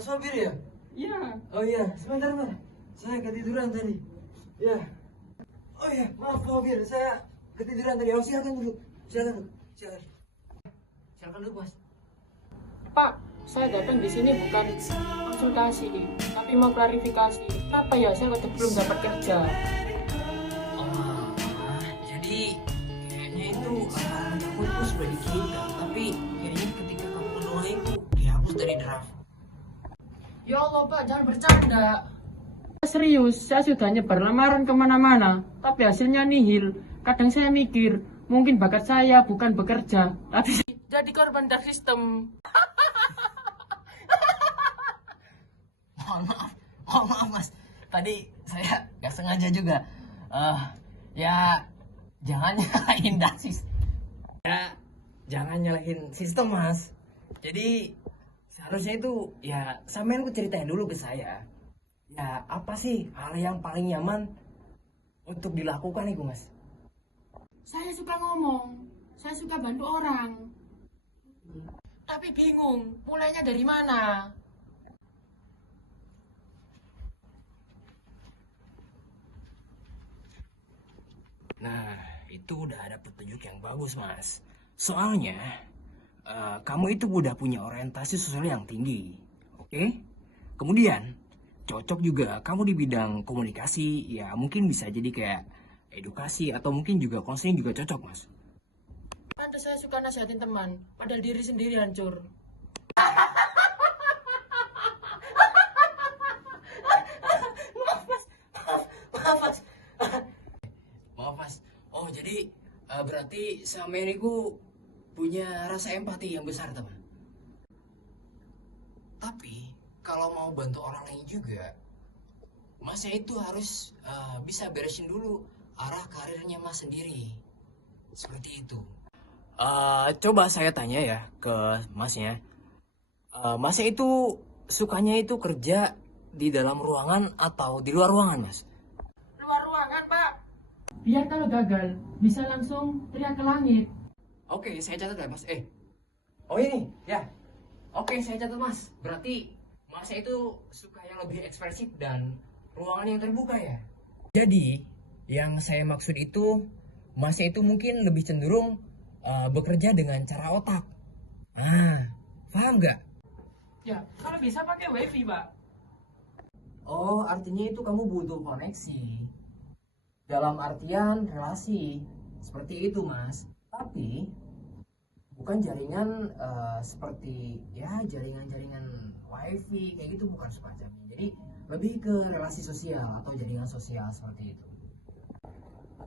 Mas Sobir ya? Iya. Oh iya, sebentar Mas. Saya ketiduran tadi. Ya. Oh iya, maaf Sobir, saya ketiduran tadi. Oh silakan duduk. Silakan duduk. Silakan. Silakan duduk Mas. Pak, saya datang di sini bukan konsultasi, tapi mau klarifikasi. Kenapa ya saya belum dapat kerja? Oh, jadi kayaknya itu aku itu sudah dikirimkan, tapi kayaknya ketika kamu menolak itu dihapus dari draft. Ya Allah Pak, jangan bercanda. Serius, saya sudah nyebar lamaran kemana-mana, tapi hasilnya nihil. Kadang saya mikir, mungkin bakat saya bukan bekerja, tapi jadi korban dark system. Mohon maaf Mas. Tadi saya nggak sengaja juga. Ya jangan nyalahin dasis. Ya jangan nyalahin sistem Mas. Jadi seharusnya itu ya sampean ku ceritain dulu ke saya. Ya apa sih hal yang paling nyaman untuk dilakukan itu Mas? Saya suka ngomong, saya suka bantu orang. Tapi bingung, mulainya dari mana? Nah, itu udah ada petunjuk yang bagus, Mas. Soalnya, kamu itu udah punya orientasi sosial yang tinggi. Oke? Kemudian, cocok juga kamu di bidang komunikasi. Ya, mungkin bisa jadi kayak edukasi atau mungkin juga konseling juga cocok, Mas. Pantas saya suka nasihatin teman, padahal diri sendiri hancur. Maaf, Mas. Maaf, Mas. Oh, jadi berarti sampean itu punya rasa empati yang besar, teman. Tapi kalau mau bantu orang lain juga, Masnya itu harus bisa beresin dulu arah karirnya Mas sendiri. Seperti itu. Coba saya tanya ya ke Masnya. Masnya itu sukanya itu kerja di dalam ruangan atau di luar ruangan, Mas? Luar ruangan, Pak. Biar kalau gagal, bisa langsung teriak ke langit. Oke, saya catat ya, Mas. Oh ini, ya. Oke, saya catat, Mas. Berarti Masnya itu suka yang lebih ekspresif dan ruangan yang terbuka ya? Jadi, yang saya maksud itu, Masnya itu mungkin lebih cenderung bekerja dengan cara otak. Nah, paham nggak? Ya, kalau bisa pakai wifi, Pak. Oh, artinya itu kamu butuh koneksi. Dalam artian relasi. Seperti itu, Mas. Tapi bukan jaringan seperti ya jaringan-jaringan wifi kayak gitu, bukan semacamnya. Jadi lebih ke relasi sosial atau jaringan sosial seperti itu.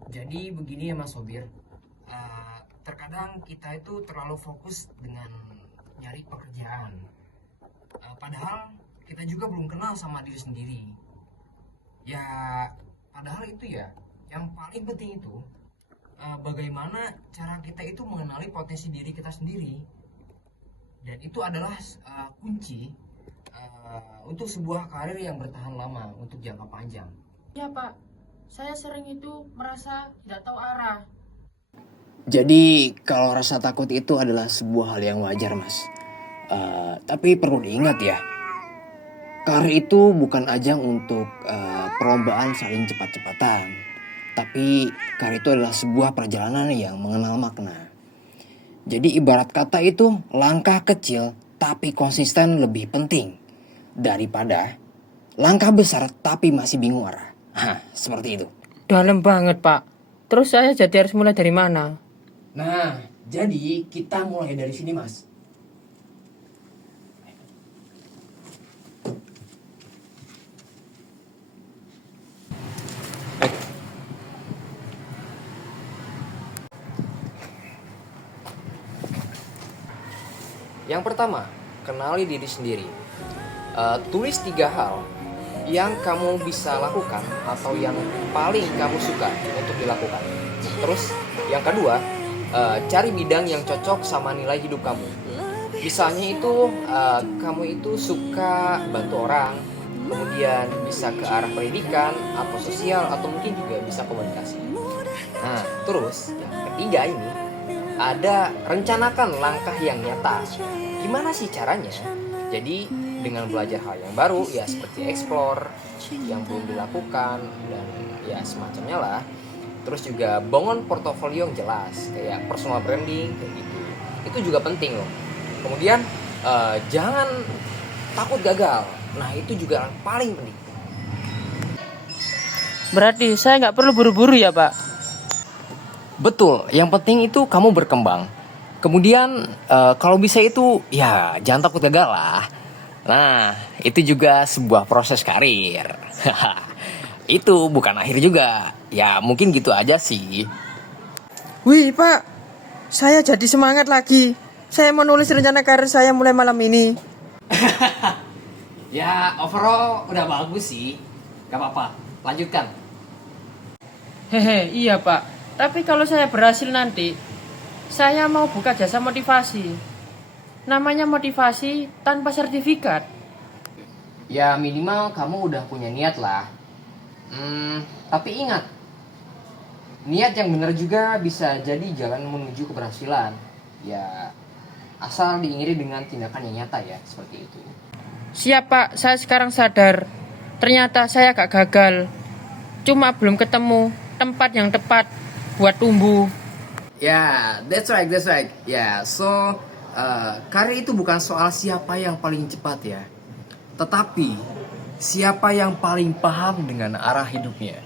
Jadi begini ya Mas Sobir, terkadang kita itu terlalu fokus dengan nyari pekerjaan, padahal kita juga belum kenal sama diri sendiri. Ya padahal itu ya yang paling penting itu bagaimana cara kita itu mengenali potensi diri kita sendiri, dan itu adalah kunci untuk sebuah karir yang bertahan lama untuk jangka panjang. Ya, Pak. Saya sering itu merasa tidak tahu arah. Jadi kalau rasa takut itu adalah sebuah hal yang wajar, Mas. Tapi perlu diingat ya, karir itu bukan ajang untuk perlombaan saling cepat-cepatan. Tapi karir itu adalah sebuah perjalanan yang mengenal makna. Jadi ibarat kata itu langkah kecil tapi konsisten lebih penting daripada langkah besar tapi masih bingung arah. Seperti itu. Dalam banget, Pak. Terus saya jadi harus mulai dari mana? Nah, jadi kita mulai dari sini, Mas. Yang pertama, kenali diri sendiri. Tulis 3 hal yang kamu bisa lakukan atau yang paling kamu suka untuk dilakukan. Terus yang kedua, cari bidang yang cocok sama nilai hidup kamu. Misalnya itu kamu itu suka bantu orang, kemudian bisa ke arah pendidikan atau sosial atau mungkin juga bisa komunikasi. Nah, terus yang ketiga ini ada rencanakan langkah yang nyata. Gimana sih caranya? Jadi dengan belajar hal yang baru, ya seperti explore yang belum dilakukan dan ya semacamnya lah. Terus juga bangun portofolio yang jelas, kayak personal branding kayak gitu. Itu juga penting loh. Kemudian jangan takut gagal. Nah itu juga yang paling penting. Berarti saya nggak perlu buru-buru ya Pak? Betul, yang penting itu kamu berkembang. Kemudian kalau bisa itu ya jangan takut gagal lah. Nah itu juga sebuah proses karir. Itu bukan akhir juga. Ya mungkin gitu aja sih. Wih Pak, saya jadi semangat lagi. Saya mau nulis rencana karir saya mulai malam ini. Ya overall udah bagus sih. Gak apa-apa, lanjutkan. Hehe, iya Pak. Tapi kalau saya berhasil nanti, saya mau buka jasa motivasi. Namanya motivasi tanpa sertifikat. Ya minimal kamu udah punya niat lah. Tapi ingat, niat yang benar juga bisa jadi jalan menuju keberhasilan. Ya asal diiringi dengan tindakan yang nyata ya, seperti itu. Siap Pak, saya sekarang sadar. Ternyata saya gak gagal. Cuma belum ketemu tempat yang tepat buat tumbuh. Ya, that's right. Ya, so karir itu bukan soal siapa yang paling cepat ya, tetapi siapa yang paling paham dengan arah hidupnya.